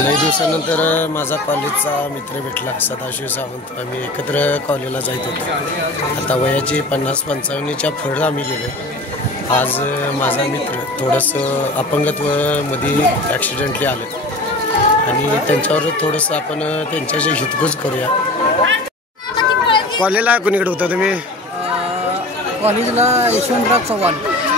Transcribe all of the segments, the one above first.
लई दिवसानंतर माझा कॉलेजचा मित्र भेटला सदाशिव सावंत. आम्ही एकत्र कॉलेजला जात होतो. आता वयाची 50-55च्या पुढं आम्ही गेलो. आज माझा मित्र थोडंसं अपंगत्वामध्ये ॲक्सिडेंटली आलं आणि त्यांच्यावर थोडंसं आपण त्यांच्याशी हितगुज करूया. कॉलेजला कुणीकडे होता तुम्ही? कॉलेजला यशवंतराव चव्हाण.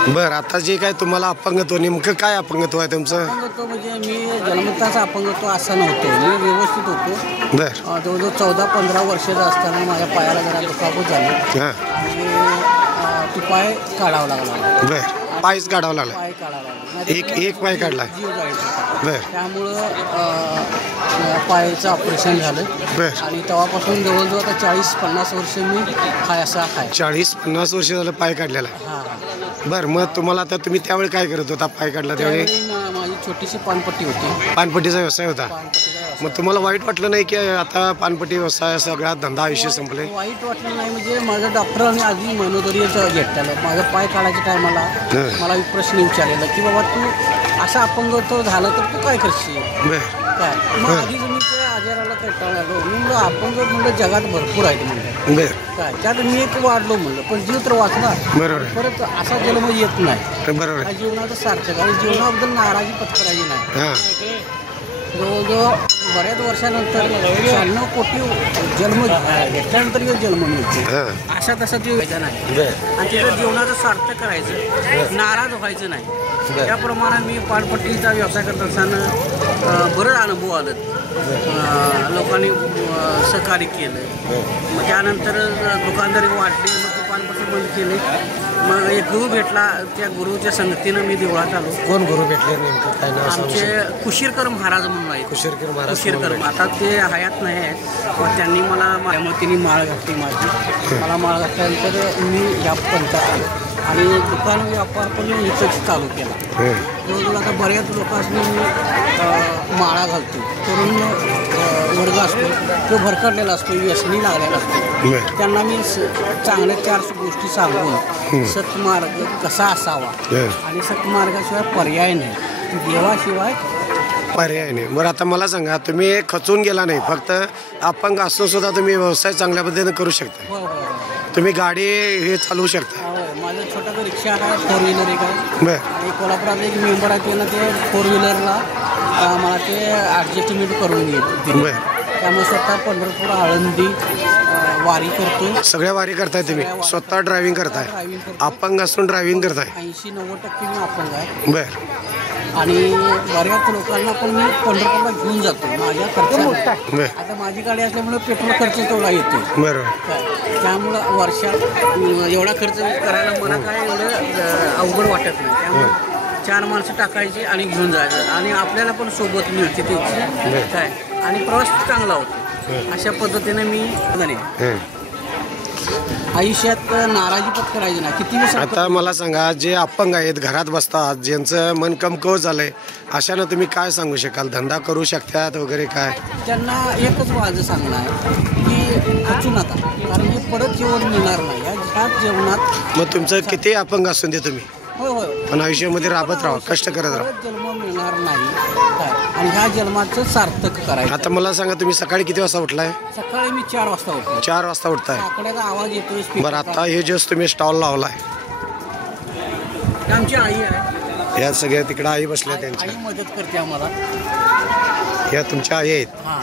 बरं, आता जे काय तुम्हाला अपंगत्व, नेमकं काय अपंगत्व आहे तुमचं? अपंगत्व म्हणजे मी जन्मताचा अपंगत्व असं नव्हतं, मी व्यवस्थित होतो. बरं. जवळजवळ 14-15 वर्षाचा असताना माझ्या पायाला जरा दुखापत झाली हां. आणि ती पाय काढावा लागला. बरं, पायच काढावा लागला. पाय काढावा लागला. एक पाय काढला. जीव जायचा. बरं. त्यामुळं पायाचं ऑपरेशन झालं. बरं. आणि तेव्हापासून जवळजवळ आता 40-50 वर्ष मी असा आहे. 40-50 वर्ष झालं पाय काढलेला. हां. बरं, मग तुम्हाला आता तुम्ही त्यावेळी काय करत होता पाय काढला त्यावेळी? माझी छोटीशी पानपट्टी होती. पानपट्टीचा व्यवसाय होता. पानपट्टीचा व्यवसाय. मग तुम्हाला वाईट वाटलं नाही की आता पानपट्टी व्यवसाय सगळा धंदा आयुष्य संपले? वाईट वाटलं नाही म्हणजे माझं डॉक्टरांनी आधी मनोदर्याचं घेतलेलं. माझं पाय काढायच्या टायमाला मला एक प्रश्न विचारलेला की बाबा तू असा अपंगत्व झालं तर तू काय करशील काय. मग आधीच मी त्या आजाराला कंटाळलो. मी म्हणलं अपंग म्हणलं जगात भरपूर आहेत म्हणलं काय. त्यात मी एक वाढलो म्हणलं, पण जीव तर वाचला. बरोबर. परत असा जन्म येत नाही. बरोबर. जीवनाचं सार्थक आणि जीवनाबद्दल नाराजी पत्करायची नाही. जवळजवळ बऱ्याच वर्षानंतर 96 कोटी जन्म घेतल्यानंतर जन्म मिळतो. असा तसा जीव घ्यायचा नाही आणि तिथं जीवनाचं सार्थक करायचं, नाराज व्हायचं नाही. त्याप्रमाणे मी पानपट्टीचा व्यवसाय करत असताना बरंच अनुभव आलं. लोकांनी सहकार्य केलं. मग त्यानंतर दुकानदारी वाढली. मग ती पानपट्टी बंद केली. मग एक गुरु भेटला. त्या गुरुच्या संगतीनं मी देवळात आलो. कोण गुरु भेटले नेमकं काय नाव? आमचे कुशीरकर महाराज म्हणून आहे. कुशीरकर महाराज. कुशीरकर आता ते हयात नाही आहेत, पण त्यांनी मला मायामतीने माळ घातली माझी. मला माळ घातल्यानंतर मी या पंथात आलो आणि दुकान व्यापार पण इथंच चालू केला. जवळजवळ आता बऱ्याच लोकांनी मी माळा घालतो. तरुण वर्ग असतो तो भरकटलेला असतो, व्यसनी लागलेला असतो. त्यांना मी चांगल्या 4 गोष्टी सांगून सत्मार्ग कसा असावा आणि सत्मार्गाशिवाय पर्याय नाही, देवाशिवाय पर्याय नाही. बरं, आता मला सांगा, तुम्ही खचून गेला नाही, फक्त अपंग असून सुद्धा तुम्ही व्यवसाय चांगल्या पद्धतीने करू शकता. तुम्ही गाडी हे चालवू शकता. माझं छोटासा रिक्षा आहे, 4 व्हीलर एक आहे. बरं. आणि कोल्हापुरात एक मेंबर आहे त्यांना ते 4 व्हीलरला मला ते ॲडजस्टमेंट करून घेतो. त्यामुळे स्वतः पंढरपूर आळंदी वारी करतो. सगळ्या वारी करताय तुम्ही? स्वतः ड्रायव्हिंग करताय? अपंग असून ड्रायव्हिंग करताय? 80-90% मी अपंग आहे. बरं. आणि बऱ्याच लोकांना पण मी पंढरपूरला घेऊन जातो माझ्या खर्चाने. आता माझी गाडी असल्यामुळे पेट्रोल खर्च तेवढा येतो. बरोबर. त्यामुळं वर्षात एवढा खर्च करायला मला काय एवढं अवघड वाटत नाही. त्यामुळे 4 माणसं टाकायची आणि घेऊन जायचं आणि आपल्याला पण सोबत मिळते त्याची काय आणि प्रवास चांगला होतो. अशा पद्धतीने मी आयुष्यात नाराजी पत्करायची नाही. किती आता मला सांगा, जे अपंग आहेत, घरात बसतात, ज्यांचं मन कमकुवत झालंय, अशानं तुम्ही काय सांगू शकाल? धंदा करू शकतात वगैरे काय? त्यांना एकच माझं सांगणं आहे की खचू नका, कारण हे परत जेवण मिळणार नाही. ह्या जेवणात मग तुमचं किती अपंग असून दे तुम्ही, होय पण आयुष्यामध्ये राबत राहा, कष्ट करत राहा. जन्म मिळणार नाही काय आणि ह्या जन्माचं सार्थक करायचं. आता मला सांगा, तुम्ही सकाळी किती वाजता उठलाय? सकाळी मी 4 वाजता उठलो. 4 वाजता उठताय? आकड्याचा आवाज येतोय. बरं, आता हे जस्ट तुम्ही स्टॉल लावलाय, आमची आई आहे. या सगळ्या तिकडे आई बसल्या, त्यांच्या आई मदत करते आम्हाला. या तुमच्या आई आहेत? हां.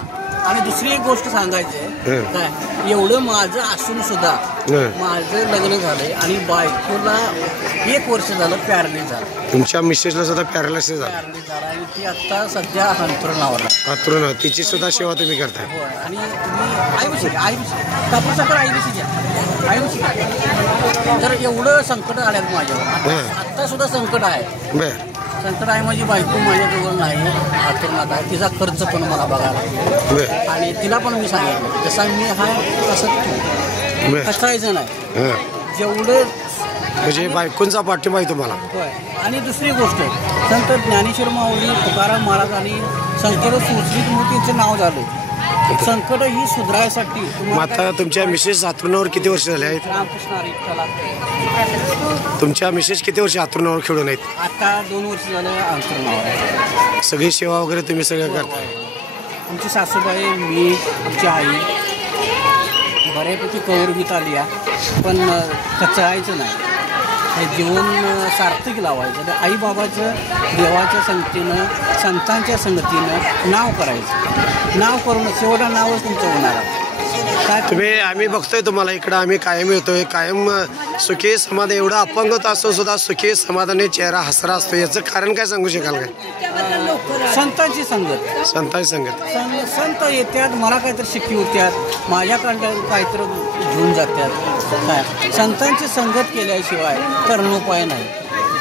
आणि दुसरी एक गोष्ट सांगायची आहे काय, एवढं माझं असून सुद्धा माझं लग्न झालंय आणि बायकोला 1 वर्ष झालं पॅरालिसिस झालं. तुमच्या मिसेसला सुद्धा पॅरालिसिस झाला? आणि ती आता सध्या अंथरुणावर आहे. अंथरुणावर. तिची सुद्धा सेवा तुम्ही करताय? हो. आणि मी आई कापूर सकाळ आईविषयी घ्या, आईविषयी. तर एवढं संकट आल्यात माझ्यावर. आत्ता सुद्धा संकट आहे. बरं. संकट आहे. माझी बायको माझ्याजवळ नाही, अंथरुणात आहे. तिचा खर्च पण मला बघायला आणि तिला पण मी सांगितलं जसा मी आहे तसं तू खचायचं नाही. जेवढं म्हणजे बायकोंचा पाठिंबा आहे तुम्हाला? होय. आणि दुसरी गोष्ट, संत ज्ञानेश्वर माऊली, तुकाराम महाराज आणि संकट सुश्रित मूर्तीचं नाव झालं. संकट ही सुधारायसाठी. आता तुमच्या मिसेस अंथरुणावर किती वर्ष झाले आहेत? रामकृष्ण हरी विठ्ठला. तुमच्या मिसेस किती वर्ष अंथरुणावर खेळून आहेत? आता 2 वर्ष झालं अंथरुणावर. सगळी सेवा वगैरे तुम्ही सगळं करताय? आमची सासूबाई, मी, आमची आई बऱ्यापैकी कवरगीत आली आहे, पण कचरायचं नाही. हे जीवन सार्थकी लावायचं. तर आईबाबाचं देवाच्या संगतीनं, संतांच्या संगतीनं नाव करायचं. नाव करूनच शेवटा नावच तुमचं होणार आहे. आम्ही बघतोय तुम्हाला इकडं, आम्ही कायम येतोय, कायम सुखी समाधान, एवढं अपंगत असतो सुद्धा सुखी समाधानी चेहरा हसरा असतो. याचं कारण काय सांगू शकाल काय? संतांची संगत. संतांची संगत. संत येतात, मला काहीतरी शिकवतात, माझ्याकडं काहीतरी घेऊन जातात. काय संतांची संगत केल्याशिवाय तरणोपाय नाही.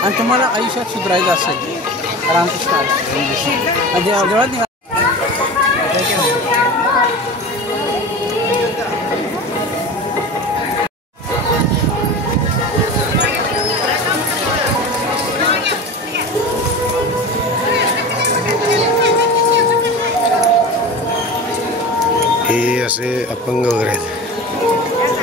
आणि तुम्हाला आयुष्यात सुधारायचं असेल रामकृष्ण देवळात हे असे अपंग वगैरे आहेत.